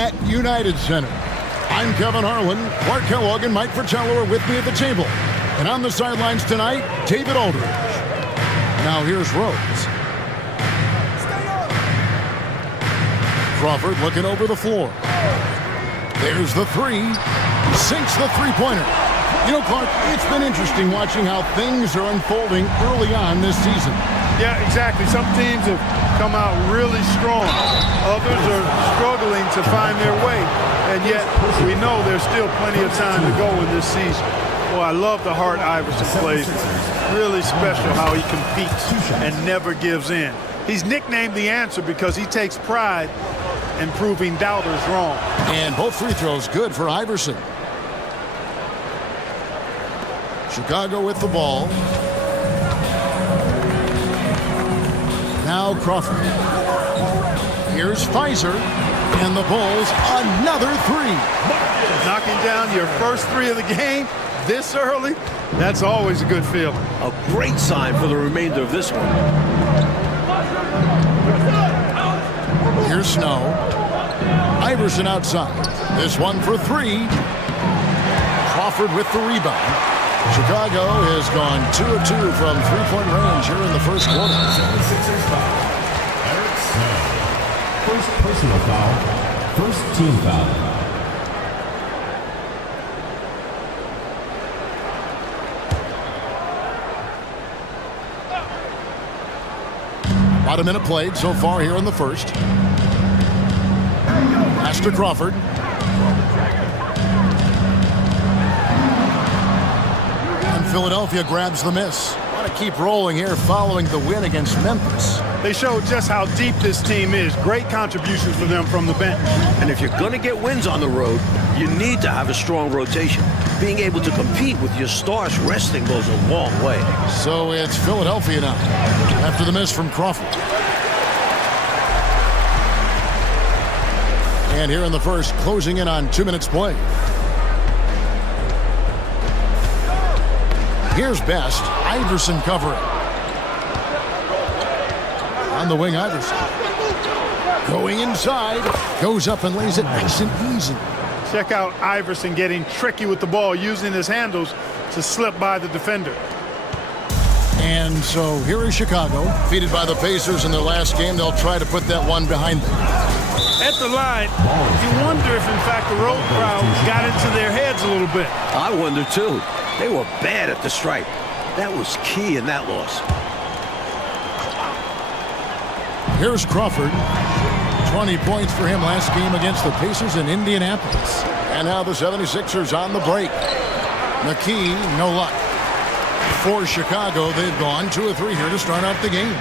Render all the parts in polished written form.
at United Center. I'm Kevin Harlan. Clark Kellogg and Mike Fratello are with me at the table. And on the sidelines tonight, David Aldridge. Now here's Rose. Crawford looking over the floor. There's the three. Sinks the three-pointer. You know, Clark, it's been interesting watching how things are unfolding early on this season. Yeah, exactly. Some teams have come out really strong. Others are struggling to find their way. And yet, we know there's still plenty of time to go in this season. Well, I love the heart Iverson plays. Really special how he competes and never gives in. He's nicknamed the answer because he takes pride in proving doubters wrong. And both free throws good for Iverson. Chicago with the ball. Now Crawford. Here's Pfizer. And the Bulls, another three. Knocking down your first three of the game this early, that's always a good feeling. A great sign for the remainder of this one. Here's Snow. Iverson outside. This one for three. Crawford with the rebound. Chicago has gone 2 of 2 from three-point range here in the first quarter. First personal foul. First team foul. About a minute played so far here in the first. Pass to Crawford. And Philadelphia grabs the miss. Want to keep rolling here following the win against Memphis. They showed just how deep this team is. Great contributions for them from the bench. And if you're going to get wins on the road, you need to have a strong rotation. Being able to compete with your stars resting goes a long way. So it's Philadelphia now after the miss from Crawford. And here in the first, closing in on 2 minutes play. Here's Best. Iverson covering. On the wing, Iverson. Going inside. Goes up and lays it nice and easy. Check out Iverson getting tricky with the ball, using his handles to slip by the defender. And so here is Chicago. Defeated by the Pacers in their last game. They'll try to put that one behind them. At the line, you wonder if, in fact, the road crowd got into their heads a little bit. I wonder, too. They were bad at the stripe. That was key in that loss. Here's Crawford. 20 points for him last game against the Pacers in Indianapolis. And now the 76ers on the break. McKee, no luck. For Chicago, they've gone 2 of 3 here to start out the game.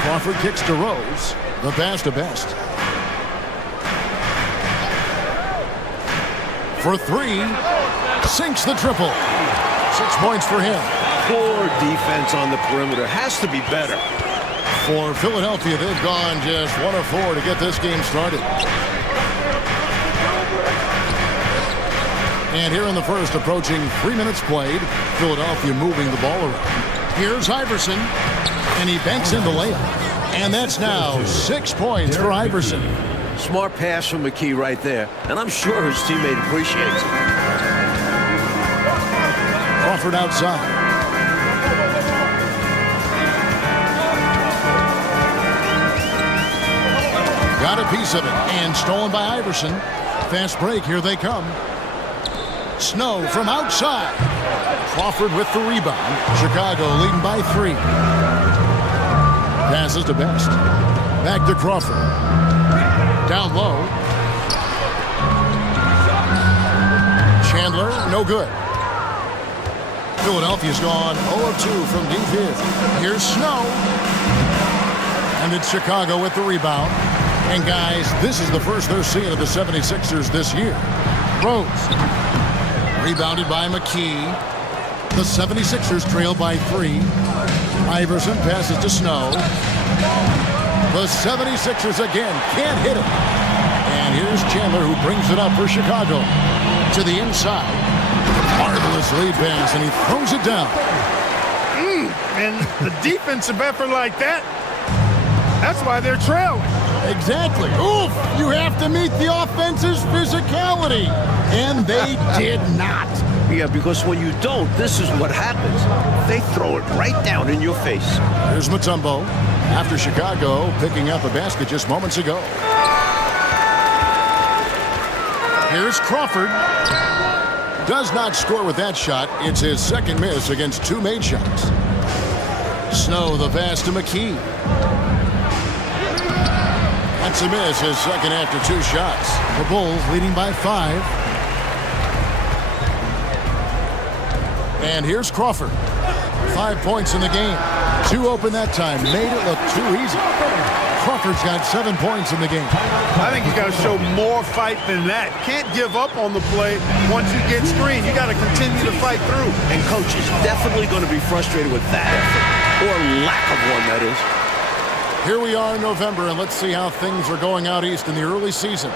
Crawford kicks to Rose. The pass to Best. For three. Sinks the triple. 6 points for him. Poor defense on the perimeter. Has to be better. For Philadelphia, they've gone just 1 of 4 to get this game started. And here in the first, approaching 3 minutes played, Philadelphia moving the ball around. Here's Iverson, and he banks in the layup. And that's now 6 points for Iverson. Smart pass from McKee right there, and I'm sure his teammate appreciates it. Crawford outside. Got a piece of it, and stolen by Iverson. Fast break, here they come. Snow from outside. Crawford with the rebound. Chicago leading by 3. Passes to Best. Back to Crawford. Down low. Chandler, no good. Philadelphia's gone 0 of 2 from deep here. Here's Snow. And it's Chicago with the rebound. And guys, this is the first they're seeing of the 76ers this year. Rose. Rebounded by McKee. The 76ers trail by 3. Iverson passes to Snow. The 76ers again can't hit it. And here's Chandler, who brings it up for Chicago. To the inside. Marvelous lead pass, and he throws it down. And the defensive effort like that, That's why they're trailing. Exactly. Oof! You have to meet the offense's physicality. And they did not. Yeah, because when you don't, this is what happens. They throw it right down in your face. Here's Mutombo after Chicago picking up a basket just moments ago. Here's Crawford. Does not score with that shot. It's his second miss against two made shots. Snow the pass to McKee. That's a miss, his second after two shots. The Bulls leading by 5. And here's Crawford. 5 points in the game. 2 open that time. Made it look too easy. Crawford's got 7 points in the game. I think you got to show more fight than that. Can't give up on the play once you get screened. You got to continue to fight through. And coach is definitely going to be frustrated with that effort, or lack of one, that is. Here we are in November, and let's see how things are going out east in the early season.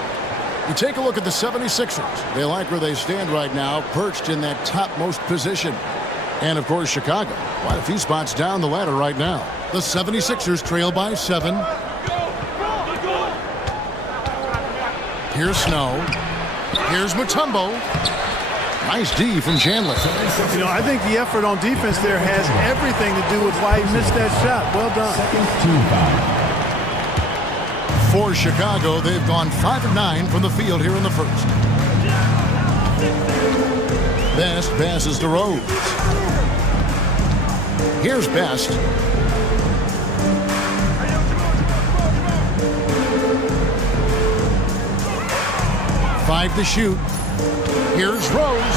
You take a look at the 76ers. They like where they stand right now, perched in that topmost position. And, of course, Chicago, quite a few spots down the ladder right now. The 76ers trail by 7. Here's Snow. Here's Mutombo. Nice D from Chandler. You know, I think the effort on defense there has everything to do with why he missed that shot. Well done. For Chicago, they've gone 5 of 9 from the field here in the first. Best passes to Rose. Here's Best. Five to shoot. Here's Rose.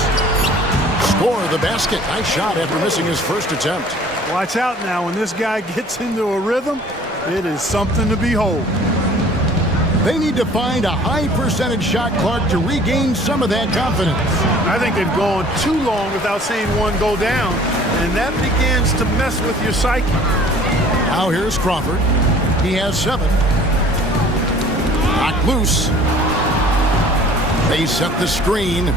Score the basket. Nice shot after missing his first attempt. Watch out now. When this guy gets into a rhythm, it is something to behold. They need to find a high percentage shot, Clark, to regain some of that confidence. I think they've gone too long without seeing one go down, and that begins to mess with your psyche. Now here's Crawford. He has 7. Knocked loose. They set the screen.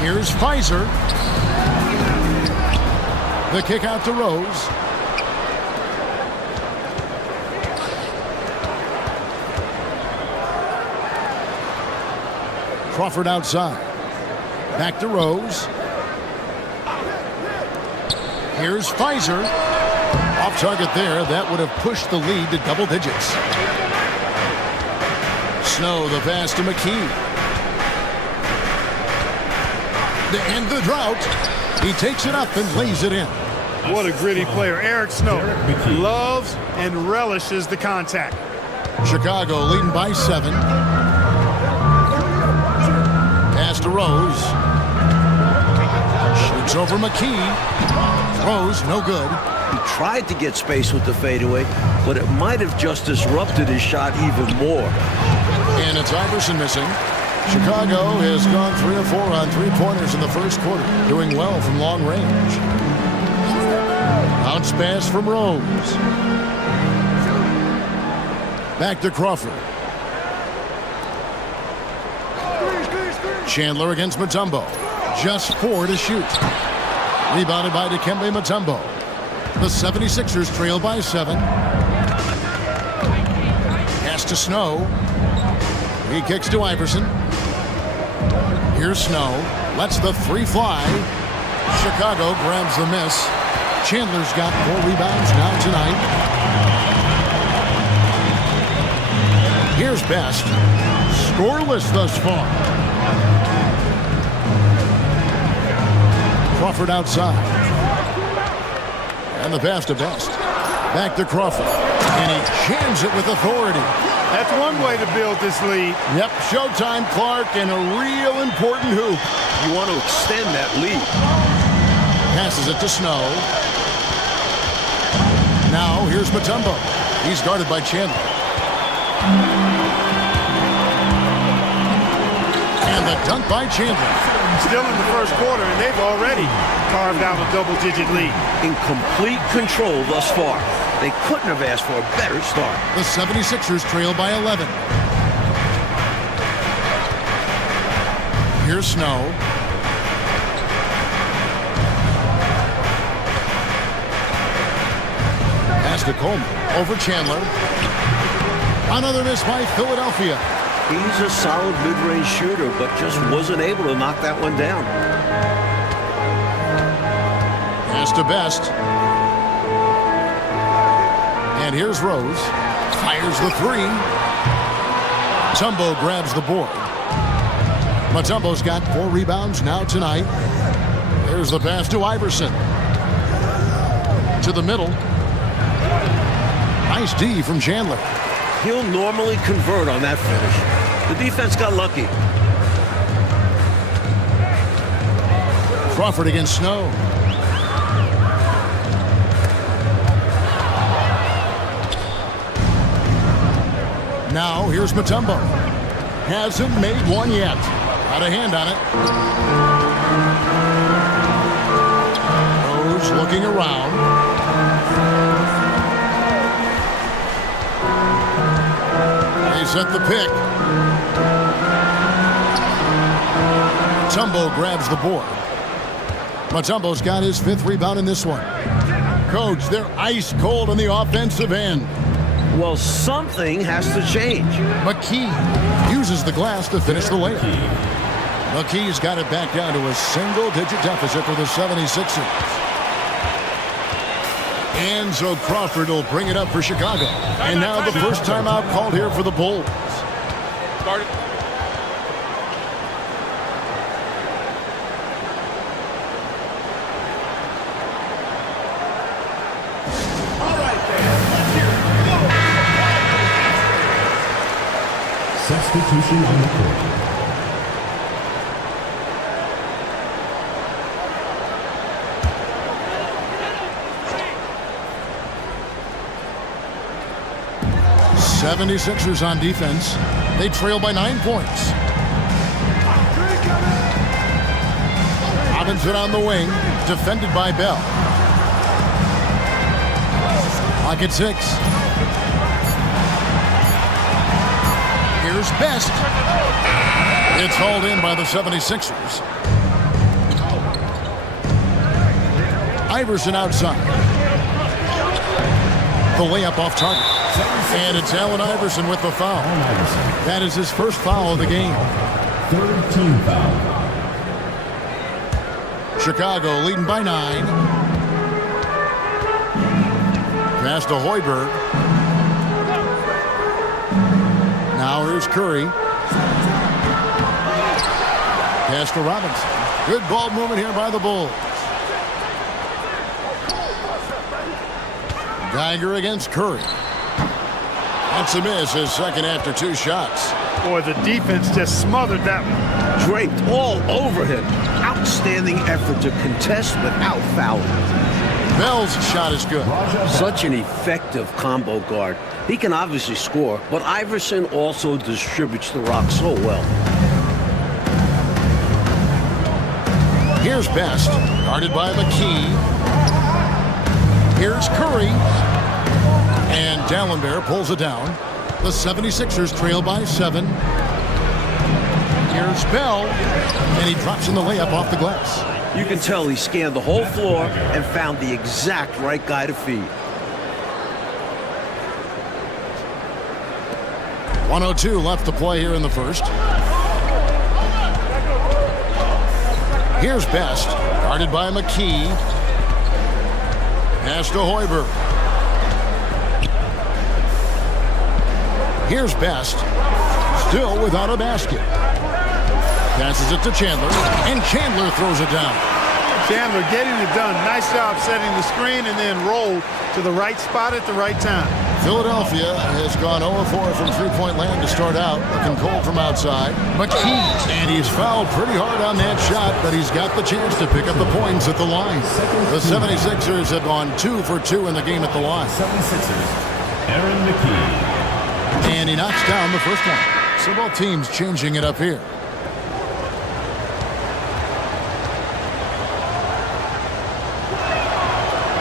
Here's Pfizer. The kick out to Rose. Crawford outside. Back to Rose. Here's Pfizer. Off target there. That would have pushed the lead to double digits. Snow the pass to McKee. To end the drought, he takes it up and lays it in. What a gritty player. Eric Snow loves and relishes the contact. Chicago leading by 7. Pass to Rose. Shoots over McKee. Rose, no good. He tried to get space with the fadeaway, but it might have just disrupted his shot even more. And it's Iverson missing. Chicago has gone 3 of 4 on 3-pointers in the first quarter, doing well from long range. Bounce pass from Rose. Back to Crawford. Chandler against Mutombo. Just 4 to shoot. Rebounded by Dikembe Mutombo. The 76ers trail by 7. Pass to Snow. He kicks to Iverson. Here's Snow. Lets the 3 fly. Chicago grabs the miss. Chandler's got 4 rebounds now tonight. Here's Best. Scoreless thus far. Crawford outside. And the pass to Best. Back to Crawford. And he jams it with authority. That's one way to build this lead. Yep, showtime, Clark, and a real important hoop. You want to extend that lead. Passes it to Snow. Now, here's Mutombo. He's guarded by Chandler. And the dunk by Chandler. Still in the first quarter, and they've already carved out a double-digit lead. In complete control thus far. They couldn't have asked for a better start. The 76ers trail by 11. Here's Snow. Pass to Coleman. Over Chandler. Another miss by Philadelphia. He's a solid mid-range shooter, but just wasn't able to knock that one down. Pass to Best. And here's Rose. Fires the three. Mutombo grabs the board. Mutombo's got 4 rebounds now tonight. There's the pass to Iverson. To the middle. Nice D from Chandler. He'll normally convert on that finish. The defense got lucky. Crawford against Snow. Now here's Mutombo. Hasn't made one yet. Got a hand on it. Rose looking around. They set the pick. Mutombo grabs the board. Mutombo's got his 5th rebound in this one. Coach, they're ice cold on the offensive end. Well, something has to change. McKee uses the glass to finish the layup. McKee's got it back down to a single-digit deficit for the 76ers. And so Crawford will bring it up for Chicago. And now the first timeout called here for the Bulls. Substitution on the court. '76ers on defense. They trail by 9 points. Robinson on the wing, defended by Bell. Clock at 6. Here's Best. It's hauled in by the 76ers. Iverson outside. The layup off target. And it's Allen Iverson with the foul. That is his first foul of the game. 3rd team foul. Chicago leading by 9. Pass to Hoiberg. Now here's Curry. Pass to Robinson. Good ball movement here by the Bulls. Geiger against Curry. That's a miss, his second after 2 shots. Boy, the defense just smothered that one. Draped all over him. Outstanding effort to contest without fouling. Bell's shot is good. Such an effective combo guard. He can obviously score, but Iverson also distributes the rock so well. Here's Best, guarded by McKee. Here's Curry. And Dallenberg pulls it down. The 76ers trail by 7. Here's Bell. And he drops in the layup off the glass. You can tell he scanned the whole floor and found the exact right guy to feed. 1:02 left to play here in the first. Here's Best, guarded by McKee. Pass to Hoiberg. Here's Best, still without a basket. Passes it to Chandler, and Chandler throws it down. Chandler getting it done. Nice job setting the screen and then roll to the right spot at the right time. Philadelphia has gone 0-4 from three-point land to start out, looking cold from outside. McKee, and he's fouled pretty hard on that shot, but he's got the chance to pick up the points at the line. The 76ers have gone 2 for 2 in the game at the line. 76ers, Aaron McKee. And he knocks down the first one. So both teams changing it up here.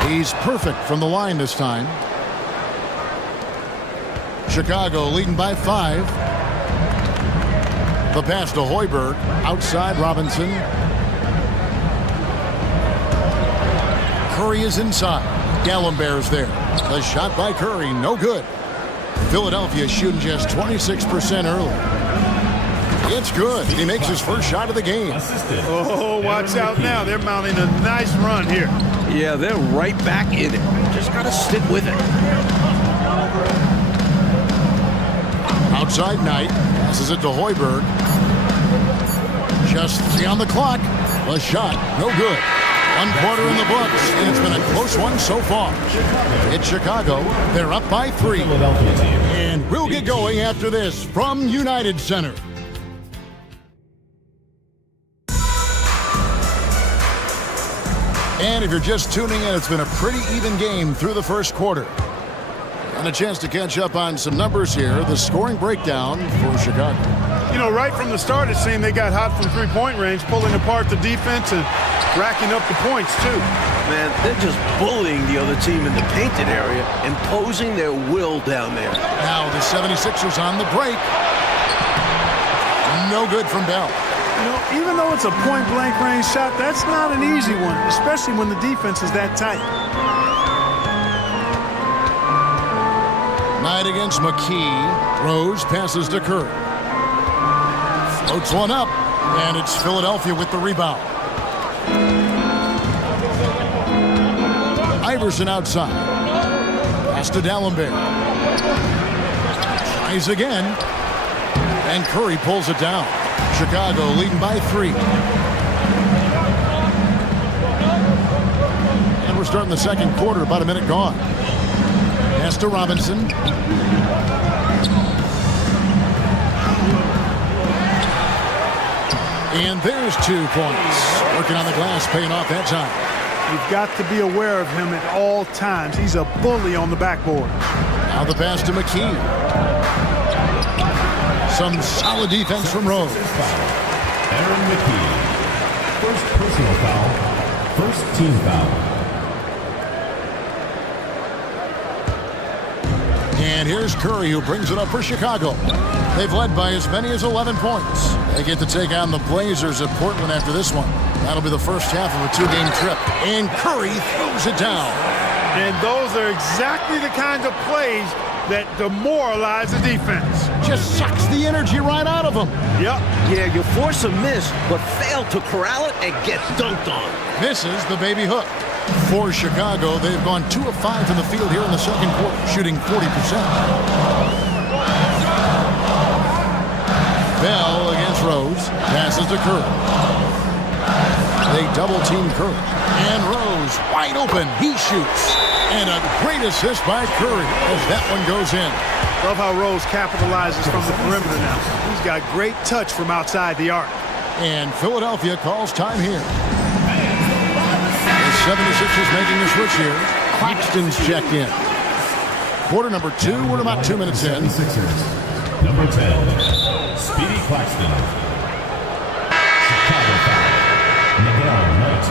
He's perfect from the line this time. Chicago leading by 5. The pass to Hoiberg. Outside Robinson. Curry is inside. Dallenberg's there. The shot by Curry, no good. Philadelphia shooting just 26% early. It's good. He makes his first shot of the game. Assisted. Oh, watch out now. They're mounting a nice run here. Yeah, they're right back in it. Just got to stick with it. Outside Knight. Passes it to Hoiberg. Just 3 on the clock. A shot. No good. 1 quarter in the books, and it's been a close one so far. It's Chicago. They're up by 3. Philadelphia team. And we'll get going after this from United Center. And if you're just tuning in, it's been a pretty even game through the first quarter. And a chance to catch up on some numbers here. The scoring breakdown for Chicago. You know, right from the start, it seemed they got hot from three-point range, pulling apart the defense and racking up the points, too. Man, they're just bullying the other team in the painted area, imposing their will down there. Now the 76ers on the break. No good from Bell. You know, even though it's a point-blank range shot, that's not an easy one, especially when the defense is that tight. Knight against McKee. Rose passes to Curry. Floats one up, and it's Philadelphia with the rebound. Iverson outside. Pass to D'Alembert. Tries again, and Curry pulls it down. Chicago leading by 3. And we're starting the second quarter, about a minute gone. Pass to Robinson. And there's 2 points. Working on the glass, paying off that time. You've got to be aware of him at all times. He's a bully on the backboard. Now the pass to McKee. Some solid defense from Rose. Aaron McKee. First personal foul. First team foul. And here's Curry, who brings it up for Chicago. They've led by as many as 11 points. They get to take on the Blazers at Portland after this one. That'll be the first half of a 2-game trip. And Curry throws it down. And those are exactly the kinds of plays that demoralize the defense. Just sucks the energy right out of them. Yep. Yeah, you force a miss, but fail to corral it and get dunked on. Misses the baby hook. For Chicago, they've gone 2 of 5 from the field here in the second quarter, shooting 40%. Bell against Rose. Passes to Curry. They double-team Curry. And Rose, wide open. He shoots. And a great assist by Curry as that one goes in. Love how Rose capitalizes from the perimeter now. He's got great touch from outside the arc. And Philadelphia calls time here. The 76ers making the switch here. Claxton's checked in. Quarter number 2. We're about 2 minutes in. 76ers. Number 10. Speedy Claxton. Chicago foul. Miguel Knight.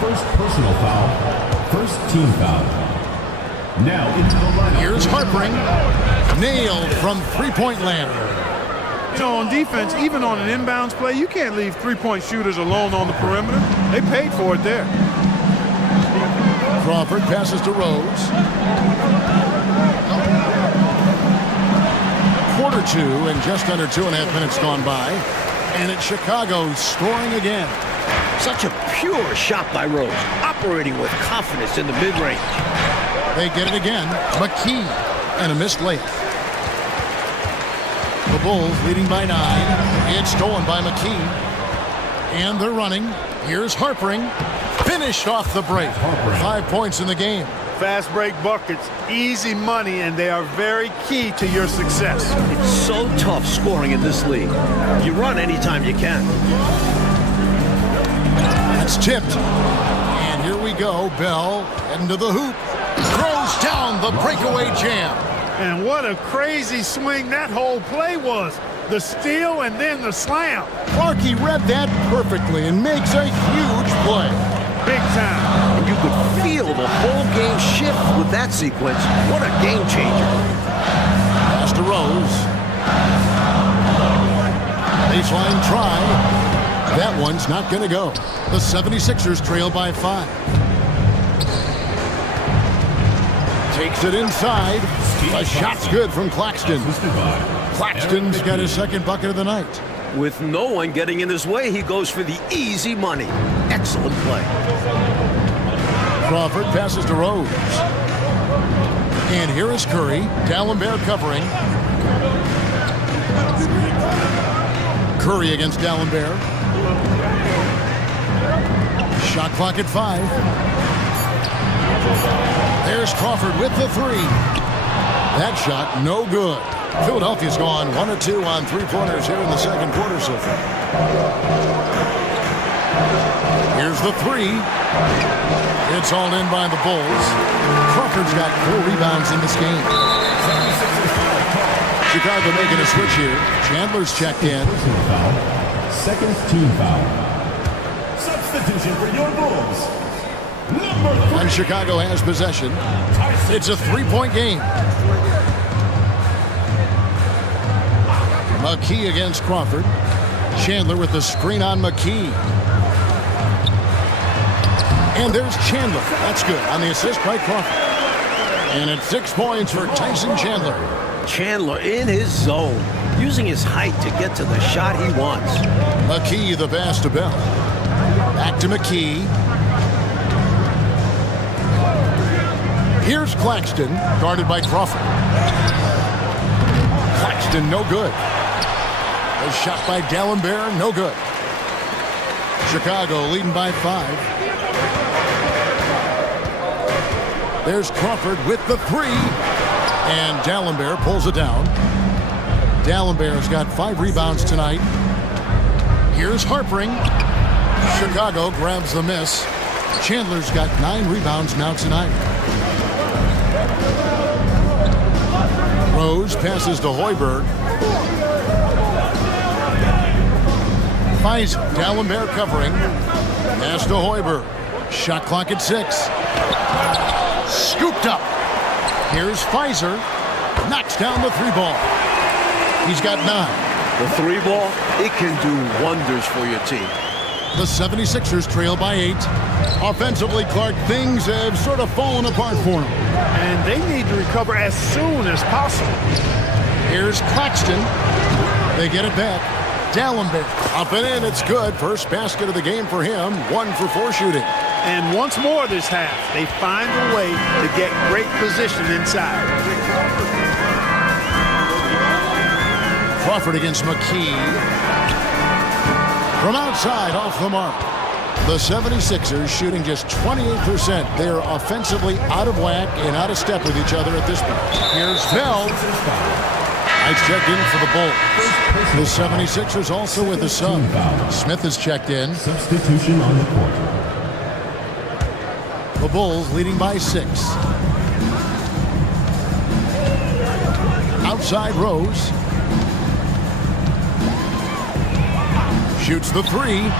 First personal foul. First team foul. Now into the lineup. Here's Harpering. Nailed from three-point land. You know, on defense, even on an inbounds play, you can't leave three-point shooters alone on the perimeter. They paid for it there. Crawford passes to Rose. Quarter 2 and just under 2.5 minutes gone by. And it's Chicago scoring again. Such a pure shot by Rose, operating with confidence in the mid-range. They get it again. McKee and a missed layup. The Bulls leading by 9. It's stolen by McKee. And they're running. Here's Harpering. Finished off the break. 5 points in the game. Fast break buckets, easy money, and they are very key to your success. It's so tough scoring in this league. You run anytime you can. That's tipped. And here we go. Bell heading to the hoop. Throws down the breakaway jam. And what a crazy swing that whole play was. The steal and then the slam. Clarkie read that perfectly and makes a huge play. Big time. And you could feel the whole game shift with that sequence. What a game changer. Pass to Rose. Baseline try. That one's not going to go. The 76ers trail by 5. Takes it inside. A shot's good from Claxton. Claxton's got his second bucket of the night. With no one getting in his way, he goes for the easy money. Excellent play. Crawford passes to Rose. And here is Curry. D'Alembert covering. Curry against D'Alembert. Shot clock at 5. There's Crawford with the 3. That shot, no good. Philadelphia's gone 1 of 2 on three-pointers here in the second quarter so far. Here's the 3. It's all in by the Bulls. Crawford's got 4 rebounds in this game. Chicago making a switch here. Chandler's checked in. Second team foul. Substitution for your Bulls. Number 3. And Chicago has possession. It's a 3-point game. McKee against Crawford. Chandler with the screen on McKee. And there's Chandler. That's good on the assist by Crawford. And it's 6 points for Tyson Chandler. Chandler in his zone, using his height to get to the shot he wants. McKee the pass to Bell. Back to McKee. Here's Claxton, guarded by Crawford. Claxton, no good. A shot by D'Alembert, no good. Chicago leading by 5. There's Crawford with the 3. And D'Alembert pulls it down. D'Alembert's got 5 rebounds tonight. Here's Harpering. Chicago grabs the miss. Chandler's got 9 rebounds now tonight. Rose passes to Hoiberg. Finds D'Alembert covering. Pass to Hoiberg. Shot clock at 6. Scooped up. Here's Pfizer. Knocks down the 3 ball. He's got 9. The 3 ball, it can do wonders for your team. The 76ers trail by 8. Offensively, Clark, things have sort of fallen apart for them. And they need to recover as soon as possible. Here's Claxton. They get it back. D'Alembert up and in. It's good. First basket of the game for him. 1 for 4 shooting. And once more this half, they find a way to get great position inside. Crawford against McKee. From outside, off the mark. The 76ers shooting just 28%. They're offensively out of whack and out of step with each other at this point. Here's Bell. Knight's checked in for the Bulls. The 76ers also with a sub. Smith is checked in. Substitution on the court. The Bulls leading by 6. Outside Rose. Shoots the 3.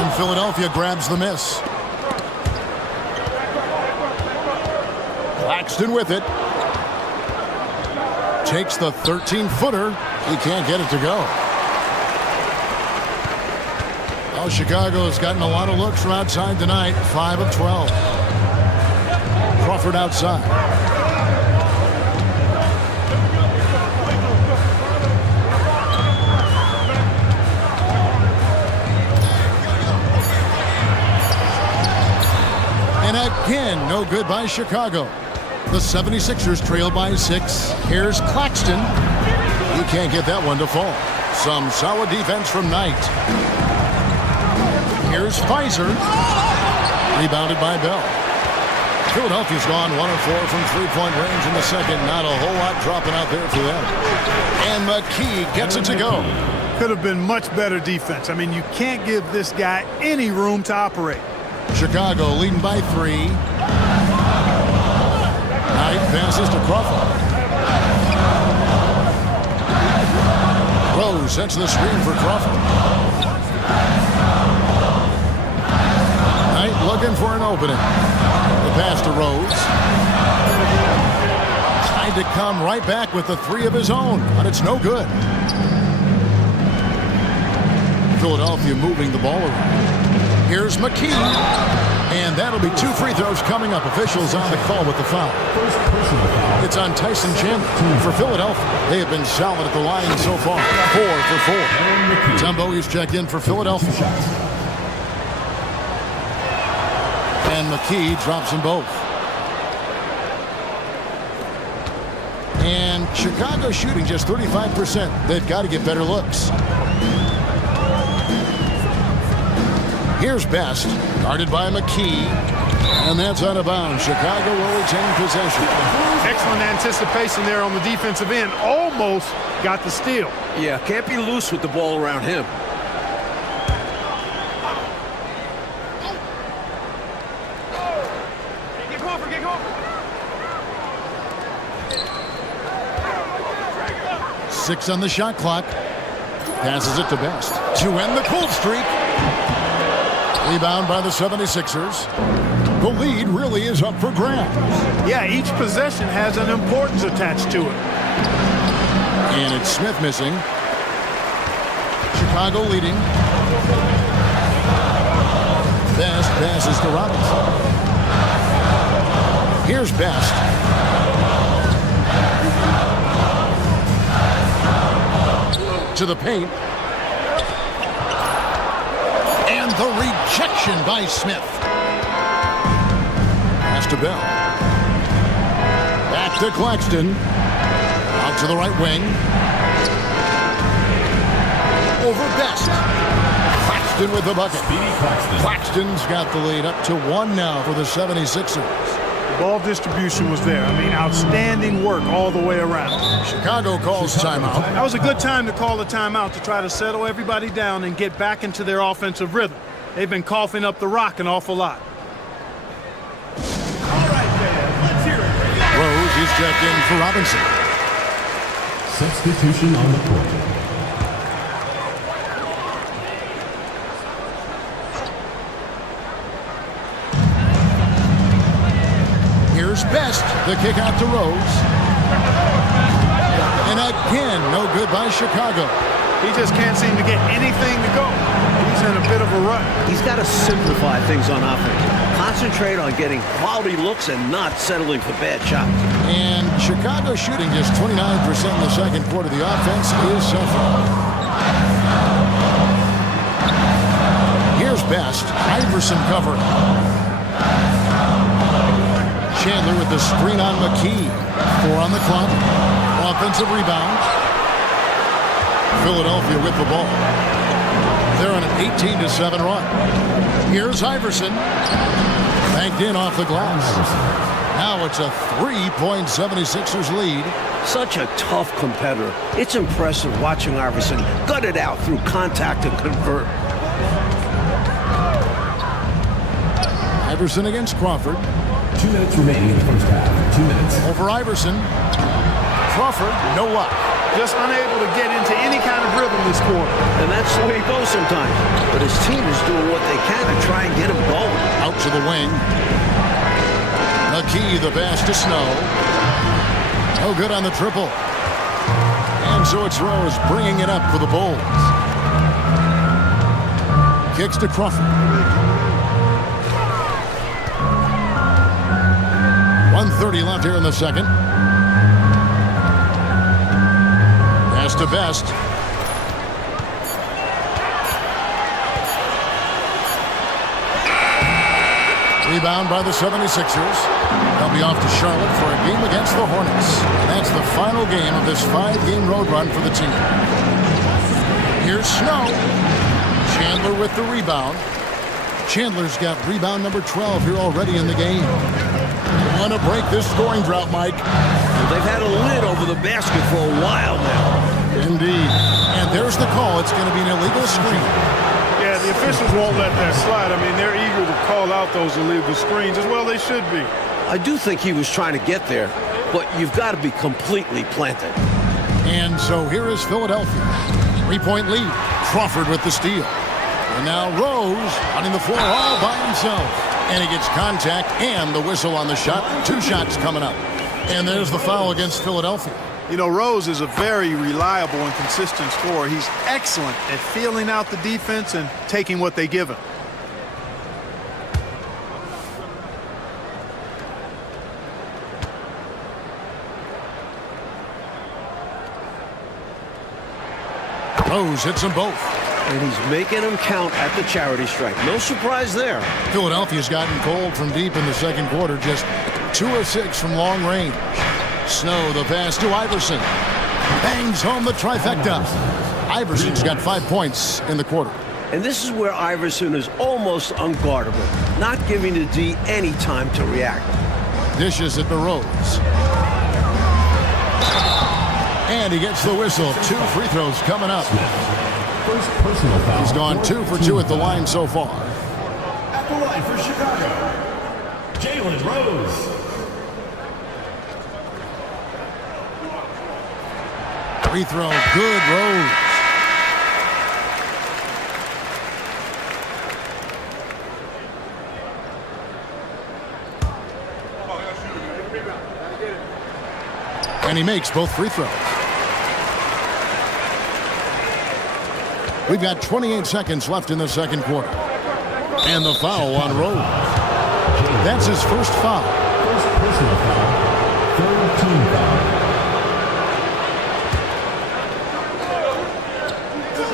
And Philadelphia grabs the miss. Claxton with it. Takes the 13-footer. He can't get it to go. Oh, Chicago's gotten a lot of looks from outside tonight. 5 of 12. Crawford outside. And again, no good by Chicago. The 76ers trail by 6. Here's Claxton. He can't get that one to fall. Some solid defense from Knight. Here's Pfizer. Rebounded by Bell. Philadelphia's gone 1 of 4 from three-point range in the second. Not a whole lot dropping out there for them. And McKee gets it to go. Could have been much better defense. I mean, you can't give this guy any room to operate. Chicago leading by 3. Knight passes to Crawford. Rose sets the screen for Crawford. Knight looking for an opening. The pass to Rose. Tried to come right back with the 3 of his own, but it's no good. Philadelphia moving the ball around. Here's McKee. And that'll be 2 free throws coming up. Officials on the call with the foul. First personal foul. It's on Tyson Chandler for Philadelphia. They have been solid at the line so far. 4 for 4. Tumbo is checked in for Philadelphia. And McKee drops them both. And Chicago shooting just 35%. They've got to get better looks. Here's Best, guarded by McKee. And that's out of bounds. Chicago will retain possession. Excellent anticipation there on the defensive end. Almost got the steal. Yeah, can't be loose with the ball around him. Six on the shot clock. Passes it to Best to end the cold streak. Rebound by the 76ers. The lead really is up for grabs. Yeah, each possession has an importance attached to it. And it's Smith missing. Chicago leading. Best passes to Robinson. Here's Best. To the paint. And the rejection by Smith. Pass to Bell. Back to Claxton. Out to the right wing. Over Best. Claxton with the bucket. Claxton's got the lead up to 1 now for the 76ers. Ball distribution was there. I mean, outstanding work all the way around. Chicago calls timeout. That was a good time to call a timeout to try to settle everybody down and get back into their offensive rhythm. They've been coughing up the rock an awful lot. All right, fans, let's hear it. Rose is checked in for Robinson. Substitution on the court. Here's Best. The kick out to Rose. And again, no good by Chicago. He just can't seem to get anything to go. He's in a bit of a rut. He's got to simplify things on offense. Concentrate on getting quality looks and not settling for bad shots. And Chicago shooting just 29% in the second quarter. The offense is suffering. Here's Best. Iverson covering. Chandler with the screen on McKee. 4 on the clock. Offensive rebound. Philadelphia with the ball. They're on an 18-7 run. Here's Iverson. Banked in off the glass. Now it's a 3-point 76ers lead. Such a tough competitor. It's impressive watching Iverson gut it out through contact and convert. Iverson against Crawford. 2 minutes remaining in the first half. 2 minutes. Over Iverson. Crawford, no luck. Just unable to get into any kind of rhythm this quarter. And that's the way it goes sometimes. But his team is doing what they can to try and get him going. Out to the wing. McKee, the pass to Snow. No good on the triple. And so it's Rose bringing it up for the Bulls. Kicks to Crawford. 1:30 left here in the second. Pass to Best. Rebound by the 76ers. They'll be off to Charlotte for a game against the Hornets. And that's the final game of this 5-game road run for the team. Here's Snow. Chandler with the rebound. Chandler's got rebound number 12 here already in the game. They want to break this scoring drought, Mike. They've had a lid over the basket for a while now. Indeed. And there's the call. It's going to be an illegal screen. Yeah, the officials won't let that slide. I mean, they're eager to call out those illegal screens. As well, they should be. I do think he was trying to get there, but you've got to be completely planted. And so here is Philadelphia. 3-point lead. Crawford with the steal. And now Rose running the floor all by himself. And he gets contact and the whistle on the shot. 2 shots coming up. And there's the foul against Philadelphia. You know, Rose is a very reliable and consistent scorer. He's excellent at feeling out the defense and taking what they give him. Rose hits them both. And he's making them count at the charity stripe. No surprise there. Philadelphia's gotten cold from deep in the second quarter. Just 2 of 6 from long range. Snow, the pass to Iverson. Bangs home the trifecta. Iverson's got 5 points in the quarter. And this is where Iverson is almost unguardable, not giving the D any time to react. Dishes at the Rose. And he gets the whistle. 2 free throws coming up. First personal foul. He's gone 2 for 2 at the line so far. At the line for Chicago, Jalen Rose. Free throw, good. Rose. And he makes both free throws. We've got 28 seconds left in the second quarter. And the foul on Rose. That's his first foul. First personal foul. Third team foul.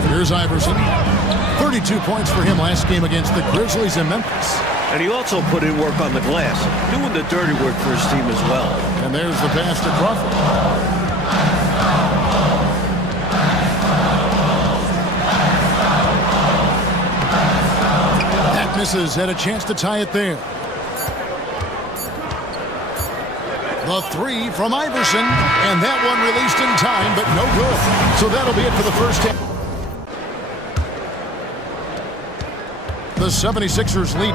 Here's Iverson. 32 points for him last game against the Grizzlies in Memphis. And he also put in work on the glass, doing the dirty work for his team as well. And there's the pass to Crawford. That misses. Had a chance to tie it there. The 3 from Iverson. And that one released in time, but no good. So that'll be it for the first half. The 76ers lead.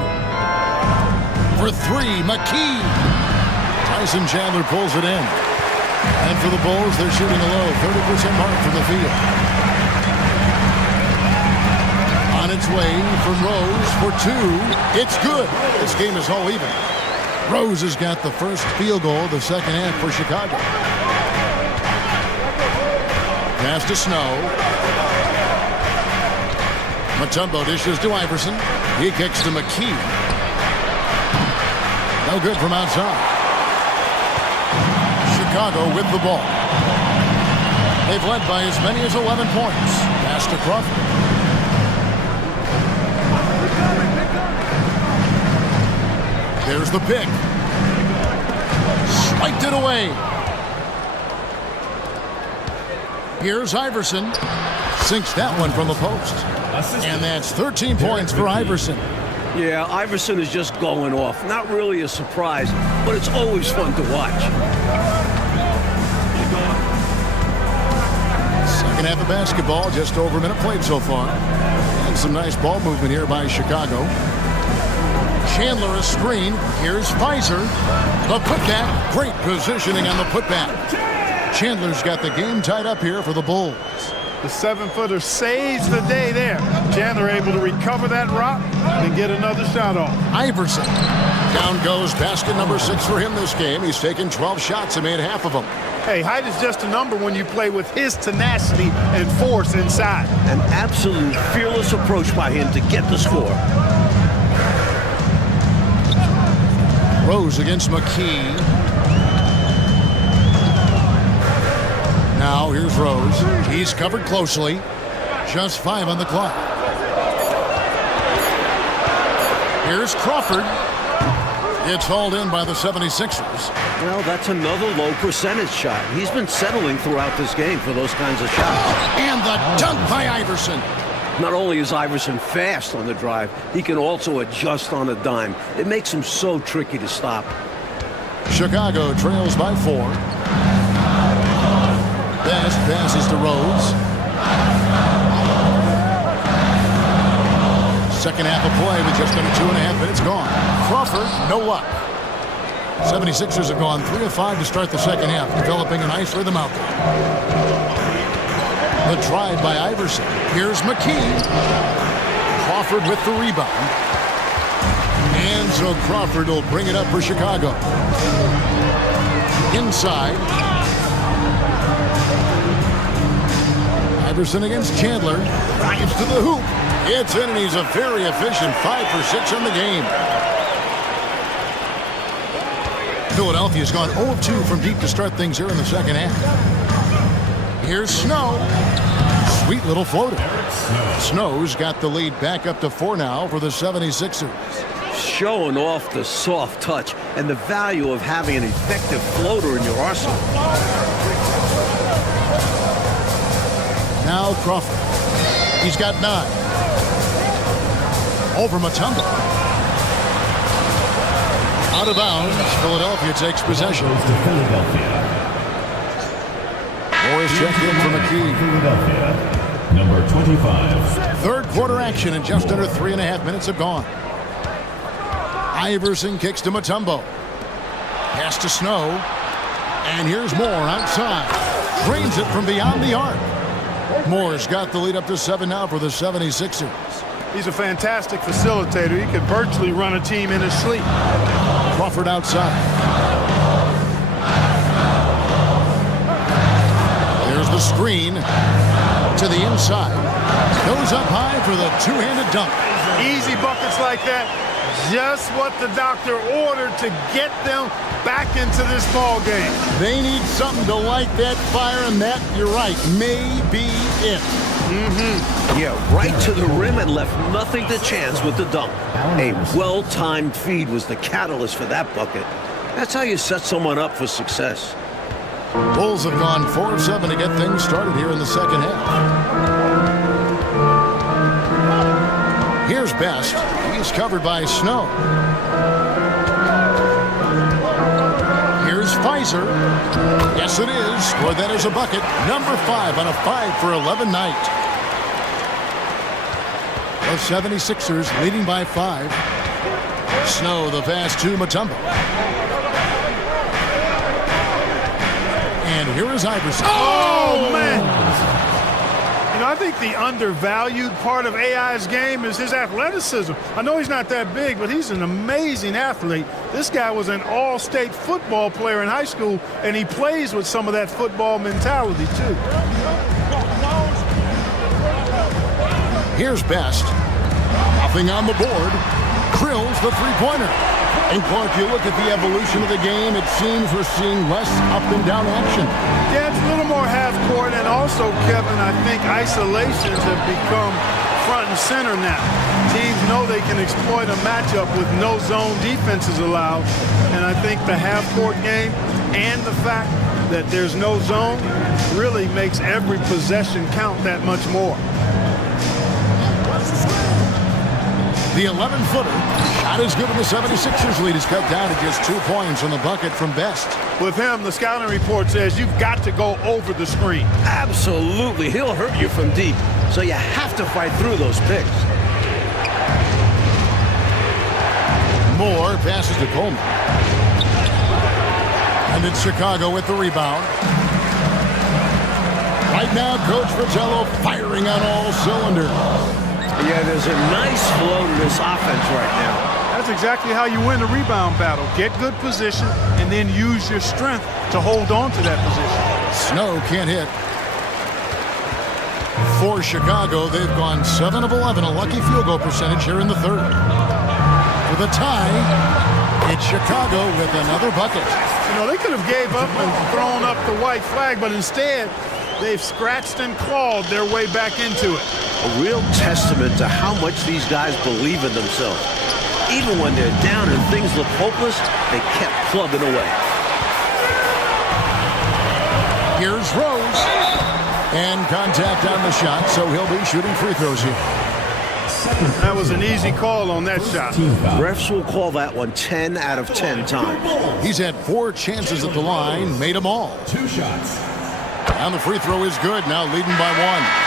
For 3, McKee. Tyson Chandler pulls it in. And for the Bulls, they're shooting a low 30% mark from the field. On its way from Rose for 2. It's good. This game is all even. Rose has got the first field goal of the second half for Chicago. Pass to Snow. Mutombo dishes to Iverson. He kicks to McKee. No good from outside. Chicago with the ball. They've led by as many as 11 points. Pass to Crawford. There's the pick. Swiped it away. Here's Iverson. Sinks that one from the post. And that's 13 points for Iverson. Yeah, Iverson is just going off. Not really a surprise, but it's always fun to watch. Second half of basketball, just over a minute played so far. And some nice ball movement here by Chicago. Chandler a screen. Here's Pfizer. The putback. Great positioning on the putback. Chandler's got the game tied up here for the Bulls. The 7-footer saves the day there. Chandler able to recover that rock and get another shot off. Iverson. Down goes basket number 6 for him this game. He's taken 12 shots and made half of them. Hey, height is just a number when you play with his tenacity and force inside. An absolute fearless approach by him to get the score. Rose against McKee. Now here's Rose. He's covered closely. Just 5 on the clock. Here's Crawford. It's hauled in by the 76ers. Well, that's another low percentage shot. He's been settling throughout this game for those kinds of shots. And the dunk by Iverson. Not only is Iverson fast on the drive, he can also adjust on a dime. It makes him so tricky to stop. Chicago trails by 4. Best passes to Rose. Second half of play with just under 2.5 minutes gone. Crawford, no luck. 76ers have gone 3 of 5 to start the second half, developing a nice rhythm out there. The drive by Iverson. Here's McKee. Crawford with the rebound. And so Crawford will bring it up for Chicago. Inside. Iverson against Chandler. Drives to the hoop. It's in, and he's a very efficient 5 for 6 on the game. Philadelphia's gone 0 of 2 from deep to start things here in the second half. Here's Snow. Sweet little floater. Snow's got the lead back up to 4 now for the 76ers. Showing off the soft touch and the value of having an effective floater in your arsenal. Now Crawford. He's got 9. Over Mutombo. Out of bounds. Philadelphia takes possession. Goes to Philadelphia. Morris checked in for McKee. Philadelphia. Number 25. Third quarter action and just under 3.5 minutes have gone. Iverson kicks to Mutombo. Pass to Snow. And here's Moore outside. Drains it from beyond the arc. Moore's got the lead up to 7 now for the 76ers. He's a fantastic facilitator. He could virtually run a team in his sleep. Crawford outside. There's the screen to the inside. Goes up high for the two-handed dunk. Easy buckets like that. Just what the doctor ordered to get them back into this ball game. They need something to light that fire, and that, you're right, may be it. Yeah, right to the rim and left nothing to chance with the dunk. A well-timed feed was the catalyst for that bucket. That's how you set someone up for success. Bulls have gone 4 of 7 to get things started here in the second half. Here's Best. He's covered by Snow. Here's Pfizer. Yes, it is. Scored that as a bucket. Number 5 on a 5 for 11 night. The 76ers leading by 5. Snow the pass to Mutombo. And here is Iverson. Oh, man. You know, I think the undervalued part of AI's game is his athleticism. I know he's not that big, but he's an amazing athlete. This guy was an all-state football player in high school, and he plays with some of that football mentality, too. Here's Best. Nothing on the board. Drills the three-pointer. And Clark, you look at the evolution of the game, it seems we're seeing less up-and-down action. Yeah, it's a little more half-court, and also, Kevin, I think isolations have become front and center now. Teams know they can exploit a matchup with no zone defenses allowed, and I think the half-court game and the fact that there's no zone really makes every possession count that much more. The 11-footer shot is good, and the 76ers lead is cut down to just 2 points on the bucket from Best. With him, the scouting report says you've got to go over the screen. Absolutely. He'll hurt you from deep, so you have to fight through those picks. Moore passes to Coleman. And it's Chicago with the rebound. Right now, Coach Fratello firing on all cylinders. Yeah, there's a nice flow to this offense right now. That's exactly how you win a rebound battle. Get good position and then use your strength to hold on to that position. Snow can't hit. For Chicago, they've gone 7 of 11, a lucky field goal percentage here in the third. For the tie, it's Chicago with another bucket. You know, they could have gave up and thrown up the white flag, but instead, they've scratched and clawed their way back into it. A real testament to how much these guys believe in themselves. Even when they're down and things look hopeless, they kept plugging away. Here's Rose. And contact on the shot, so he'll be shooting free throws here. That was an easy call on that shot. Refs will call that one 10 out of 10 times. He's had 4 chances at the line, made them all. 2 shots. And the free throw is good, now leading by 1.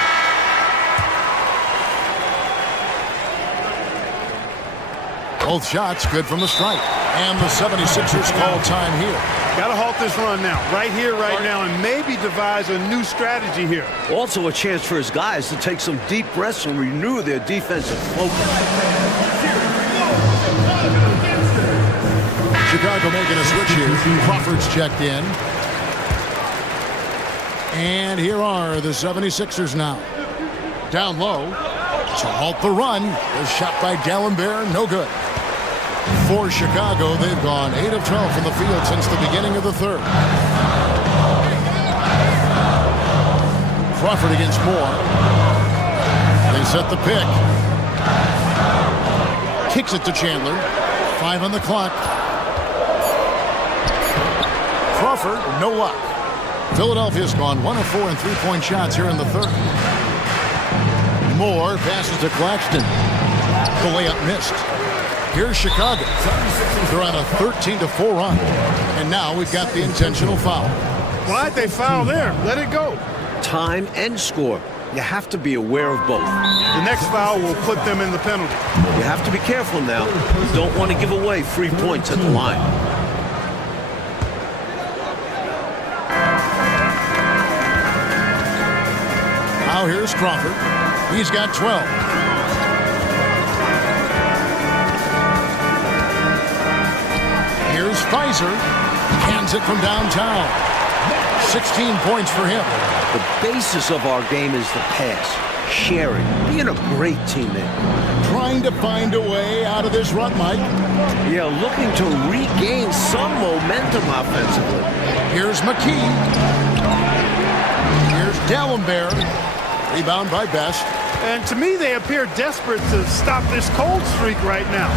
Both shots good from the stripe. And the 76ers call time here. Got to halt this run now. Right here, right now, and maybe devise a new strategy here. Also a chance for his guys to take some deep breaths and renew their defensive focus. Chicago making a switch here. Crawford's checked in. And here are the 76ers now. Down low to halt the run. A shot by D'Alembert, no good. For Chicago, they've gone 8 of 12 from the field since the beginning of the third. Crawford against Moore. They set the pick. Kicks it to Chandler. 5 on the clock. Crawford, no luck. Philadelphia's gone 1 of 4 in three-point shots here in the third. Moore passes to Claxton. The layup missed. Here's Chicago. They're on a 13-4 run. And now we've got the intentional foul. Why'd they foul there? Let it go. Time and score. You have to be aware of both. The next foul will put them in the penalty. You have to be careful now. You don't want to give away free points at the line. Now here's Crawford. He's got 12. Here's Pfizer. Hands it from downtown. 16 points for him. The basis of our game is the pass, sharing, being a great teammate. Trying to find a way out of this rut, Mike. Yeah, looking to regain some momentum offensively. Here's McKee. Here's D'Alembert. Rebound by Best. And to me, they appear desperate to stop this cold streak right now.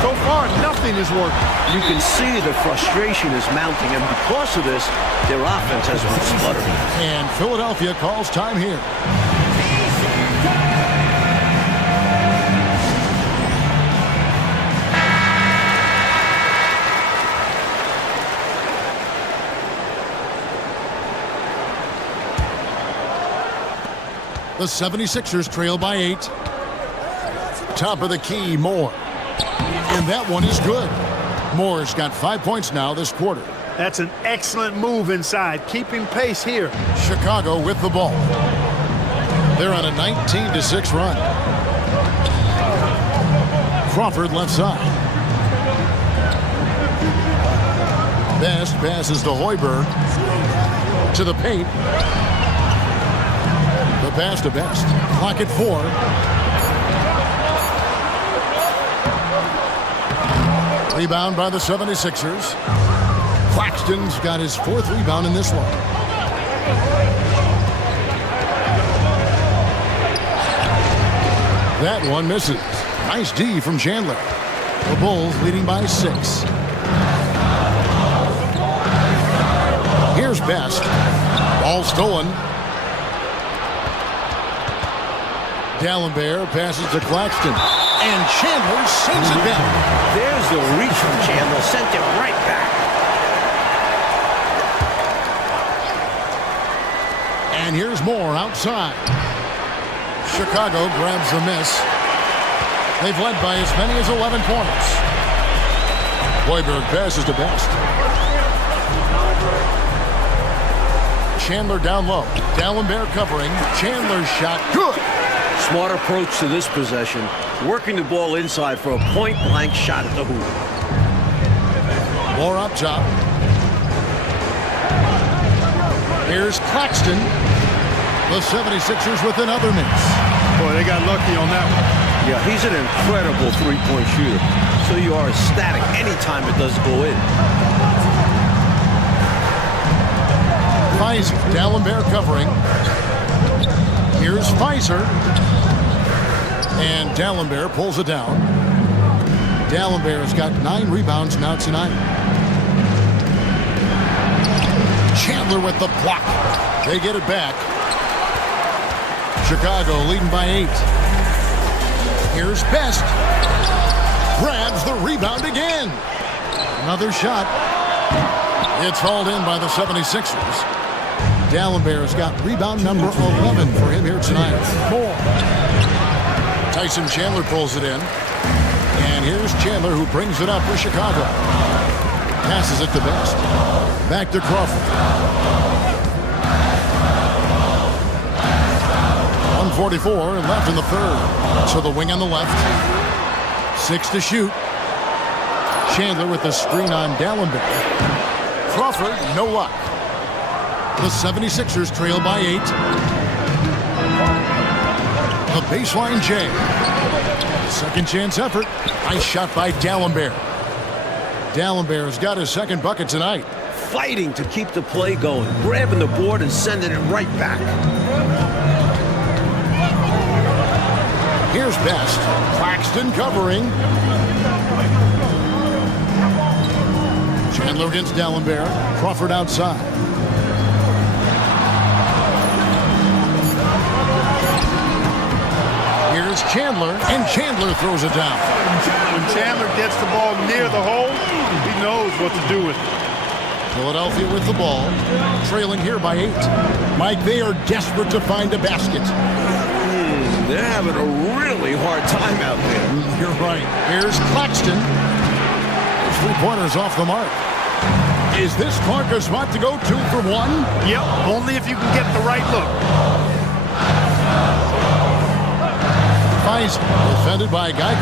So far, nothing is working. You can see the frustration is mounting, and because of this, their offense has been sputtering. And Philadelphia calls time here. The 76ers trail by 8. Top of the key, Moore. And that one is good. Moore's got 5 points now this quarter. That's an excellent move inside, keeping pace here. Chicago with the ball. They're on a 19-6 run. Crawford left side. Best passes to Hoiberg. To the paint. The pass to Best. Clock at 4. Rebound by the 76ers. Claxton's got his 4th rebound in this one. That one misses. Nice D from Chandler. The Bulls leading by 6. Here's Best. Ball stolen. D'Alembert passes to Claxton. And Chandler sends it down. There's the reach from Chandler. Sent it right back. And here's Moore outside. Chicago grabs the miss. They've led by as many as 11 points. Hoiberg passes to Best. Chandler down low. D'Alembert covering. Chandler's shot. Good. Smart approach to this possession. Working the ball inside for a point-blank shot at the hoop. Moore up top. Here's Claxton. The 76ers with another miss. Boy, they got lucky on that one. Yeah, he's an incredible three-point shooter. So you are ecstatic anytime it does go in. Pfizer, D'Alembert covering. Here's Pfizer. And D'Alembert pulls it down. D'Alembert's got 9 rebounds now tonight. Chandler with the block. They get it back. Chicago leading by 8. Here's Best. Grabs the rebound again. Another shot. It's hauled in by the 76ers. D'Alembert's got rebound number 11 for him here tonight. Moore. Tyson Chandler pulls it in. And here's Chandler who brings it up for Chicago. Passes it to Best. Back to Crawford. 1:44 left in the third. To the wing on the left. 6 to shoot. Chandler with the screen on D'Alembert. Crawford, no luck. The 76ers trail by 8. The baseline J. Second chance effort. Nice shot by D'Alembert. D'Alembert's got his second bucket tonight. Fighting to keep the play going. Grabbing the board and sending it right back. Here's Best. Claxton covering. Chandler against Dallenberg. Crawford outside. Here's Chandler, and Chandler throws it down. When Chandler gets the ball near the hole, he knows what to do with it. Philadelphia with the ball, trailing here by 8. Mike, they are desperate to find a basket. They're having a really hard time out there. You're right. Here's Claxton. His three-pointers off the mark. Is this Clark a spot to go 2 for 1? Yep, only if you can get the right look. Fies defended by Geiger.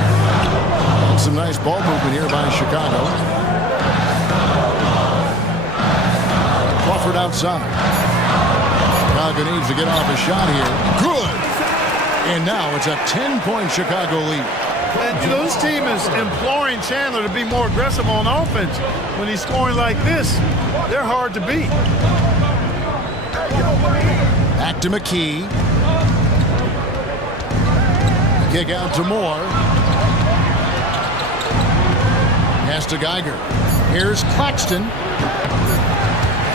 And some nice ball movement here by Chicago. Crawford outside. Chicago needs to get off a shot here. Good! And now it's a 10-point Chicago lead. And you know, this team is imploring Chandler to be more aggressive on offense. When he's scoring like this, they're hard to beat. Back to McKee. Kick out to Moore. Pass to Geiger. Here's Claxton.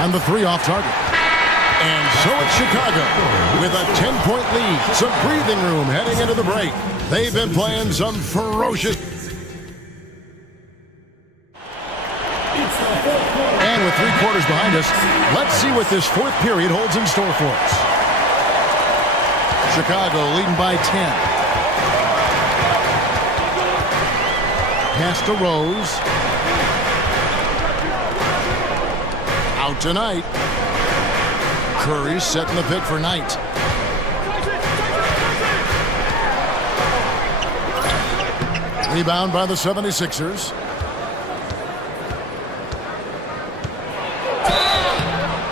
And the 3 off target. And so it's Chicago with a 10-point lead. Some breathing room heading into the break. They've been playing some ferocious. And with 3 quarters behind us, let's see what this 4th period holds in store for us. Chicago leading by 10. Pass to Rose. Out tonight. Curry setting the pick for Knight. Rebound by the 76ers.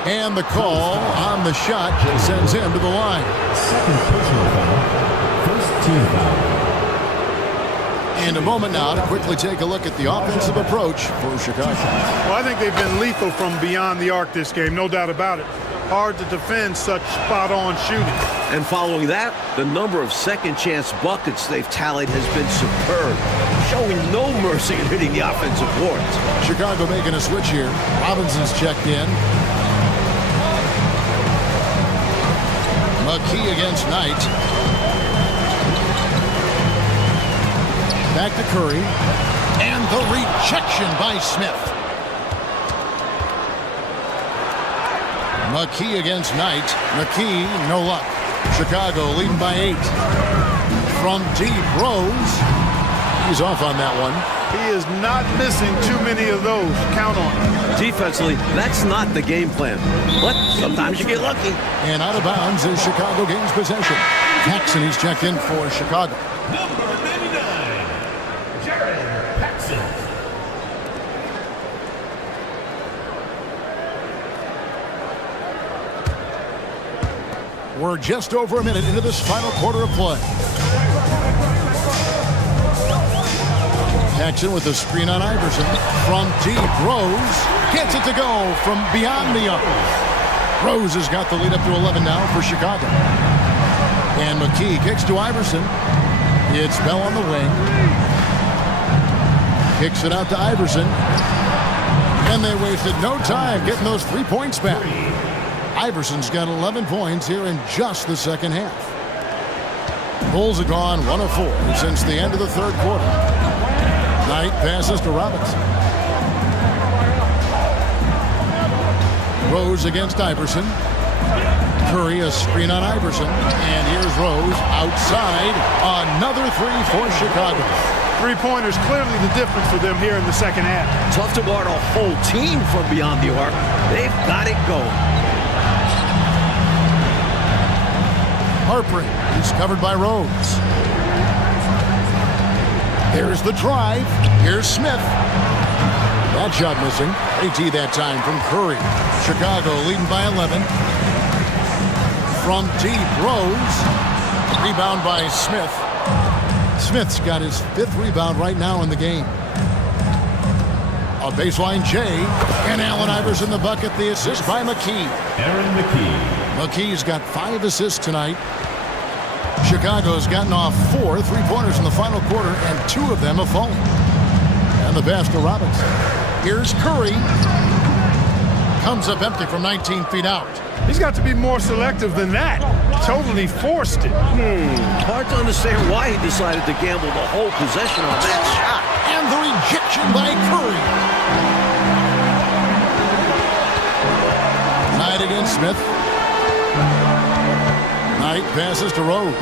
And the call on the shot sends him to the line. Second personal foul. First team foul. And a moment now to quickly take a look at the offensive approach for Chicago. Well, I think they've been lethal from beyond the arc this game, no doubt about it. Hard to defend such spot-on shooting. And following that, the number of second-chance buckets they've tallied has been superb, showing no mercy in hitting the offensive boards. Chicago making a switch here. Robinson's checked in. McKee against Knight. Back to Curry. And the rejection by Smith. McKee against Knight. McKee, no luck. Chicago leading by 8. From deep, Rose. He's off on that one. He is not missing too many of those. Count on it. Defensively, that's not the game plan. But sometimes you get lucky. And out of bounds as Chicago gains possession. Paxson, he's checked in for Chicago. Number 99, Jared Paxson. We're just over a minute into this final quarter of play. Paxson with the screen on Iverson. From deep, Rose gets it to go from beyond the arc. Rose has got the lead up to 11 now for Chicago. And McKee kicks to Iverson. It's Bell on the wing. Kicks it out to Iverson. And they wasted no time getting those 3 points back. Iverson's got 11 points here in just the second half. Bulls have gone 1 of 4 since the end of the third quarter. Knight passes to Robinson. Rose against Iverson. Curry a screen on Iverson. And here's Rose outside. Another 3 for Chicago. 3-pointers clearly the difference for them here in the second half. Tough to guard a whole team from beyond the arc. They've got it going. Harper, he's covered by Rose. There's the drive. Here's Smith. That shot missing. AT that time from Curry. Chicago leading by 11. From deep, Rose. Rebound by Smith. Smith's got his 5th rebound right now in the game. A baseline J. And Allen Iverson the bucket. The assist by McKee. Aaron McKee. McKee's got 5 assists tonight. Chicago's gotten off 4 3-pointers in the final quarter, and 2 of them have fallen. And the pass to Robinson. Here's Curry. Comes up empty from 19 feet out. He's got to be more selective than that. Totally forced it. Hard to understand why he decided to gamble the whole possession on that shot. And the rejection by Curry. Knight against Smith. Knight passes to Rose.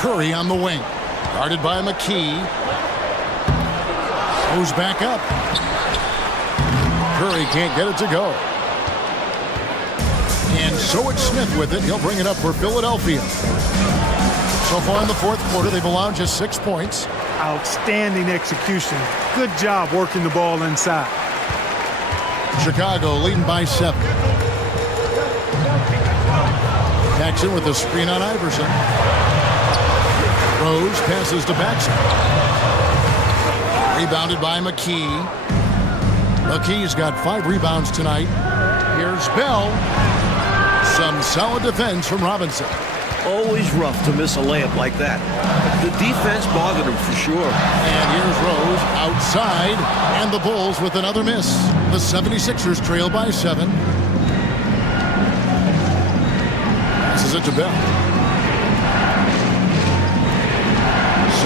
Curry on the wing. Guarded by McKee. Goes back up. Curry can't get it to go. And so it's Smith with it. He'll bring it up for Philadelphia. So far in the fourth quarter, they've allowed just 6 points. Outstanding execution. Good job working the ball inside. Chicago leading by 7. Jackson with the screen on Iverson. Rose passes to Baxter. Rebounded by McKee. McKee's got 5 rebounds tonight. Here's Bell. Some solid defense from Robinson. Always rough to miss a layup like that. The defense bothered him for sure. And here's Rose outside. And the Bulls with another miss. The 76ers trail by 7. Passes it to Bell.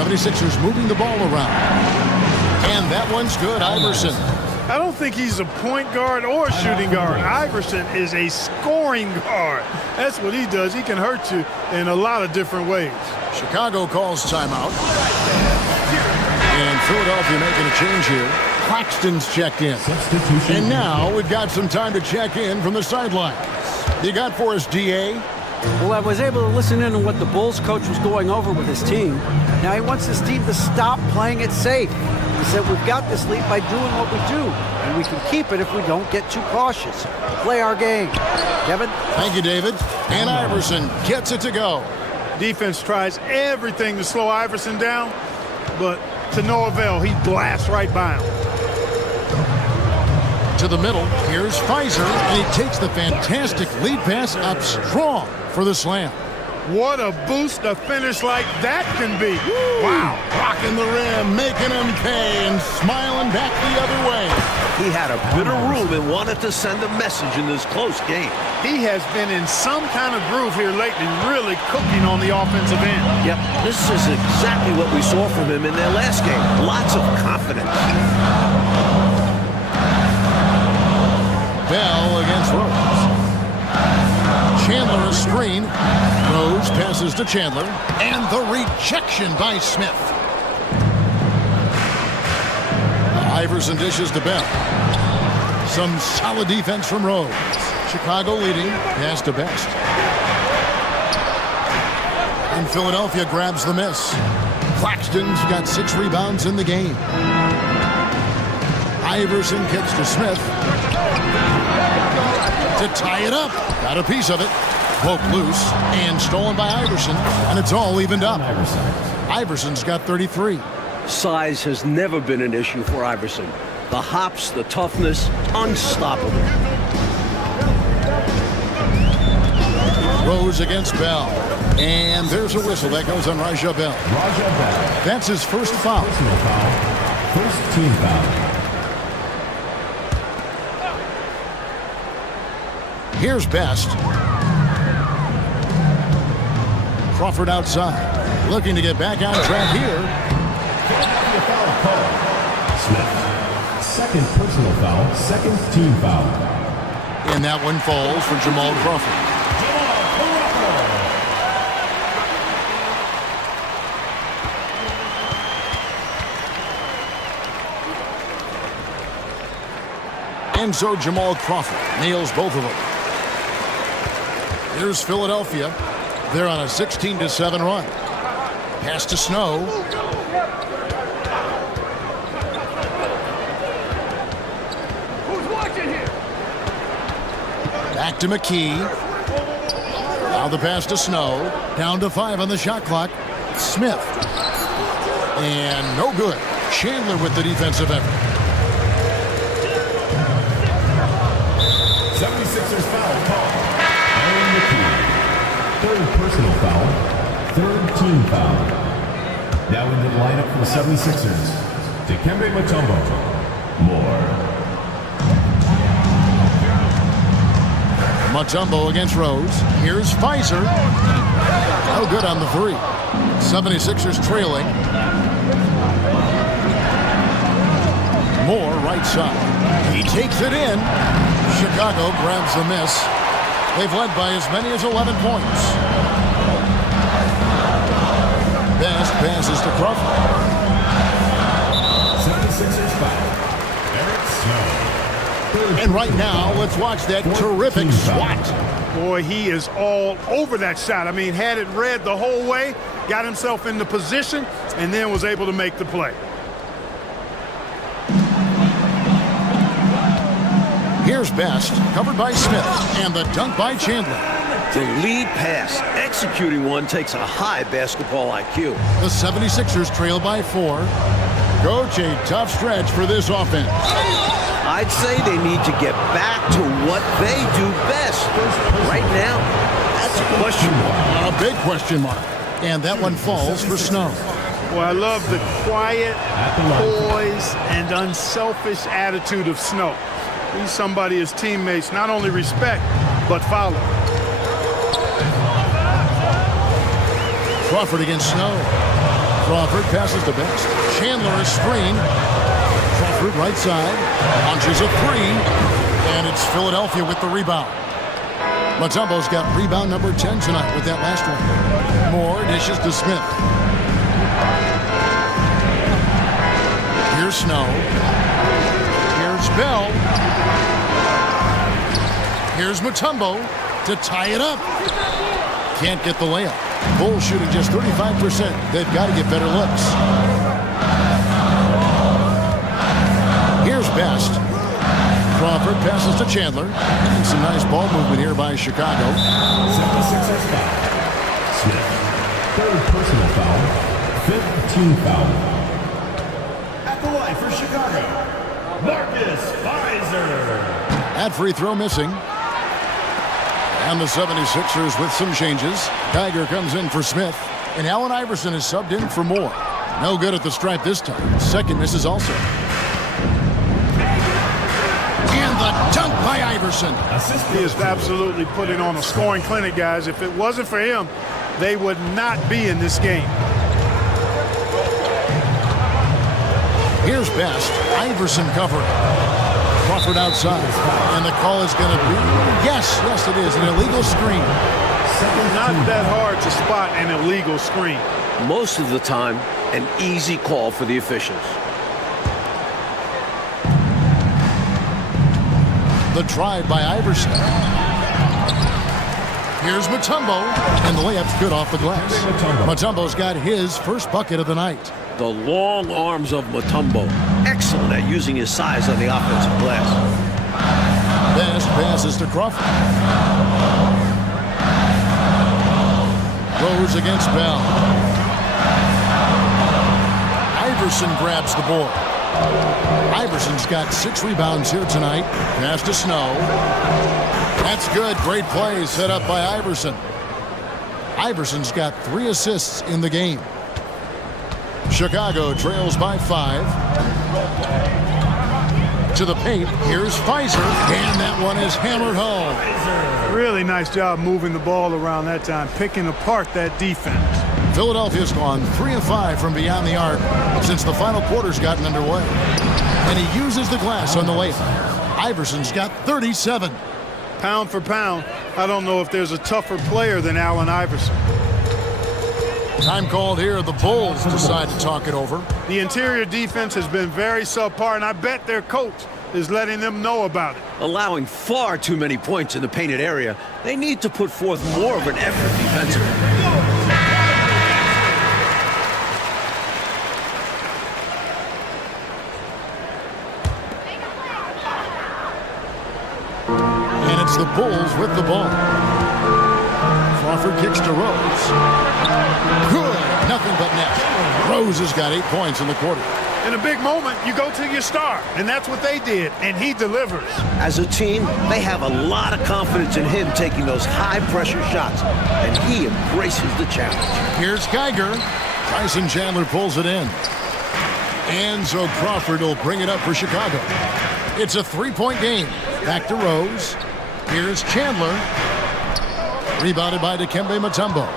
76ers moving the ball around. And that one's good, Iverson. I don't think he's a point guard or a shooting guard. Iverson is a scoring guard. That's what he does. He can hurt you in a lot of different ways. Chicago calls timeout. And Philadelphia making a change here. Claxton's checked in. And now we've got some time to check in from the sidelines. You got for us, DA? Well, I was able to listen in on what the Bulls coach was going over with his team. Now he wants his team to stop playing it safe. He said we've got this lead by doing what we do, and we can keep it if we don't get too cautious. Play our game. Kevin? Thank you, David. And Iverson gets it to go. Defense tries everything to slow Iverson down, but to no avail. He blasts right by him. To the middle, here's Pfizer, and he takes the fantastic lead pass up strong for the slam. What a boost a finish like that can be. Wow. Rocking the rim, making him pay, and smiling back the other way. He had a bit of room and wanted to send a message in this close game. He has been in some kind of groove here lately, really cooking on the offensive end. Yep, this is exactly what we saw from him in their last game. Lots of confidence. Bell against Rose. Chandler a screen. Rose passes to Chandler. And the rejection by Smith. Iverson dishes to Bell. Some solid defense from Rose. Chicago leading. Pass to Best. And Philadelphia grabs the miss. Claxton's got 6 rebounds in the game. Iverson kicks to Smith. To tie it up. Got a piece of it. Poke loose and stolen by Iverson, and it's all evened up. Iverson's got 33. Size has never been an issue for Iverson. The hops, the toughness, unstoppable. Rose against Bell. And there's a whistle that goes on Raja Bell. That's his first foul. First team foul. Here's Best. Crawford outside. Looking to get back on track here. Smith. Second personal foul. Second team foul. And that one falls for Jamal Crawford. And so Jamal Crawford nails both of them. Here's Philadelphia. They're on a 16-7 run. Pass to Snow. Who's watching here? Back to McKee. Now the pass to Snow. Down to 5 on the shot clock. Smith. And no good. Chandler with the defensive effort. 76ers foul call. And key. Third personal foul. Third team foul. Now into the lineup for the 76ers. Dikembe Mutombo. Mutombo against Rose. Here's Pfizer. No good on the three. 76ers trailing. Moore right side. He takes it in. Chicago grabs the miss. They've led by as many as 11 points. Best passes to Crawford. 76ers foul. Eric Snow. And right now, let's watch that terrific swat. Boy, he is all over that shot. I mean, had it read the whole way, got himself in the position, and then was able to make the play. Here's Best, covered by Smith, and the dunk by Chandler. The lead pass, executing one, takes a high basketball IQ. The 76ers trail by 4. Coach, a tough stretch for this offense. I'd say they need to get back to what they do best. Right now, that's a question mark. A big question mark. And that one falls for Snow. Well, I love the quiet, poise, and unselfish attitude of Snow. He's somebody his teammates not only respect, but follow. Crawford against Snow. Crawford passes to Best. Chandler is screened. Crawford right side. Launches a three. And it's Philadelphia with the rebound. Mutombo's got rebound number 10 tonight with that last one. Moore dishes to Smith. Here's Snow. Here's Bell. Here's Mutombo to tie it up. Can't get the layup. Bulls shooting just 35%. They've got to get better looks. Here's Best. Crawford passes to Chandler. And some nice ball movement here by Chicago. 76ers foul. Smith. Third personal foul. Fifth team foul. At the line for Chicago, Marcus Pfizer. That free throw missing. And the 76ers with some changes. Tiger comes in for Smith. And Allen Iverson is subbed in for Moore. No good at the stripe this time. Second misses also. And the dunk by Iverson. He is absolutely putting on a scoring clinic, guys. If it wasn't for him, they would not be in this game. Here's Best. Iverson covering. Crawford outside. And the call is going to be, yes, it is, an illegal screen. Not that hard to spot an illegal screen. Most of the time, an easy call for the officials. The drive by Iverson. Here's Mutombo. And the layup's good off the glass. Mutombo's got his first bucket of the night. The long arms of Mutombo. Excellent at using his size on the offensive glass. Best passes to Crawford. Rose against Bell. Iverson grabs the board. Iverson's got 6 rebounds here tonight. Pass to Snow. That's good. Great play set up by Iverson. Iverson's got 3 assists in the game. Chicago trails by 5. To the paint, here's Pfizer, and that one is hammered home. Really nice job moving the ball around that time, picking apart that defense. Philadelphia's gone 3 of 5 from beyond the arc since the final quarter's gotten underway. And he uses the glass on the layup. Iverson's got 37. Pound for pound, I don't know if there's a tougher player than Allen Iverson. Time called here. The Bulls decide to talk it over. The interior defense has been very subpar, and I bet their coach is letting them know about it. Allowing far too many points in the painted area, they need to put forth more of an effort defensively. And it's the Bulls with the ball. Crawford kicks to Rose. Good. Nothing but net. Rose has got 8 points in the quarter. In a big moment, you go to your star, and that's what they did, and he delivers. As a team, they have a lot of confidence in him taking those high-pressure shots, and he embraces the challenge. Here's Geiger. Tyson Chandler pulls it in. And so Crawford will bring it up for Chicago. It's a three-point game. Back to Rose. Here's Chandler. Rebounded by Dikembe Mutombo.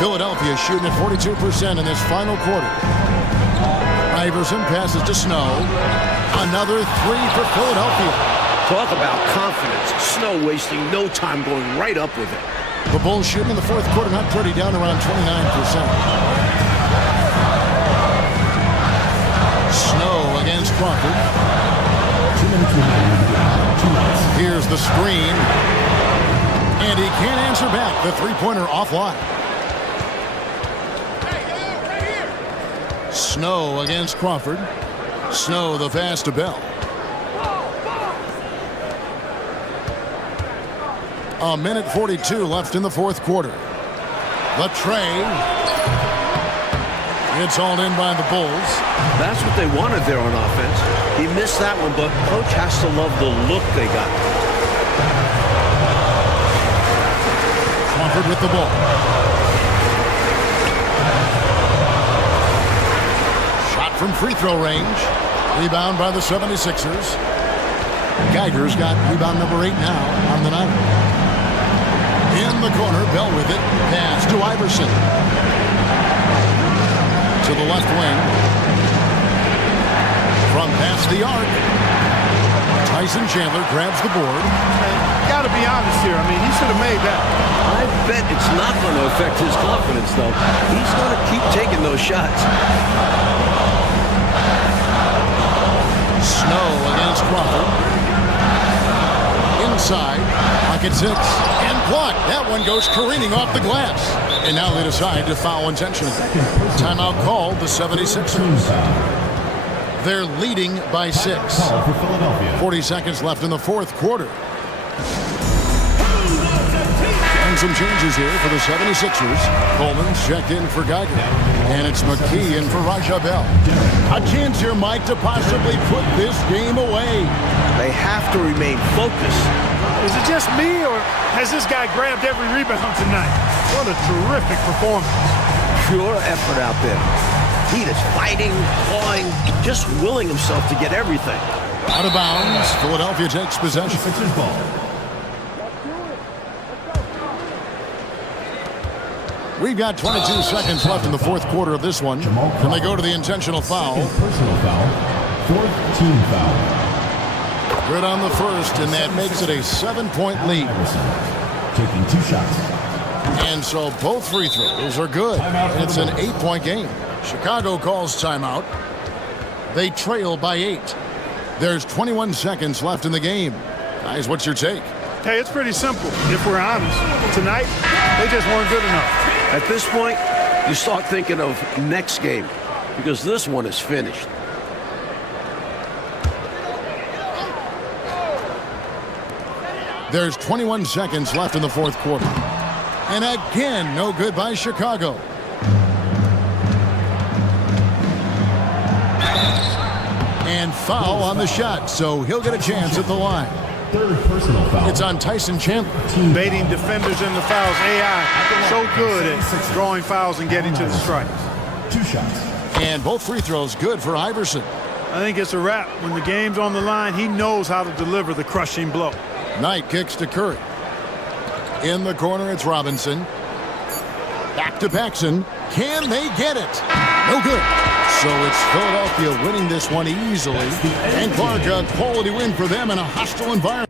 Philadelphia shooting at 42% in this final quarter. Iverson passes to Snow. Another three for Philadelphia. Talk about confidence. Snow wasting no time going right up with it. The Bulls shooting in the fourth quarter not pretty, down around 29%. Snow against Crawford. 2 minutes remaining. 2 minutes. Here's the screen. And he can't answer back. The three-pointer offline. Snow against Crawford. Snow the pass to Bell. A minute 42 left in the fourth quarter. The tray. It's all in by the Bulls. That's what they wanted there on offense. He missed that one, but coach has to love the look they got. Crawford with the ball. Shot from free throw range. Rebound by the 76ers. Geiger's got rebound number 8 now on the night. In the corner, Bell with it. Pass to Iverson. To the left wing. From past the arc. Tyson Chandler grabs the board. Got to be honest here. I mean, he should have made that. I bet it's not going to affect his confidence, though. He's going to keep taking those shots. Snow against Crawford. Inside. Pocket 6. And blocked. That one goes careening off the glass. And now they decide to foul intentionally. Timeout called the 76ers. They're leading by 6. 40 seconds left in the fourth quarter. And some changes here for the 76ers. Coleman's checked in for Geiger. And it's McKee in for Raja Bell. A chance here, Mike, to possibly put this game away. They have to remain focused. Is it just me, or has this guy grabbed every rebound tonight? What a terrific performance. Pure effort out there. He is fighting, clawing, just willing himself to get everything. Out of bounds. Philadelphia takes possession. Sixers ball. We've got 22 seconds left in the fourth quarter of this one. And they go to the intentional foul. Personal foul. Fourth team foul. Good on the first, and that makes it a 7-point lead. Taking 2 shots. And so both free throws are good. And it's an 8-point game. Chicago calls timeout. They trail by 8. There's 21 seconds left in the game. Guys, what's your take? Hey, it's pretty simple, if we're honest. Tonight, they just weren't good enough. At this point, you start thinking of next game, because this one is finished. There's 21 seconds left in the fourth quarter. And again, no good by Chicago. And foul on the shot, so he'll get a chance at the line. Third personal foul. It's on Tyson Chandler. Baiting defenders in the fouls. AI so good at drawing fouls and getting to the strike. 2 shots. And both free throws good for Iverson. I think it's a wrap. When the game's on the line, he knows how to deliver the crushing blow. Knight kicks to Curry. In the corner, it's Robinson. Back to Paxson. Can they get it? No good. So it's Philadelphia winning this one easily. And Clark, a quality win for them in a hostile environment.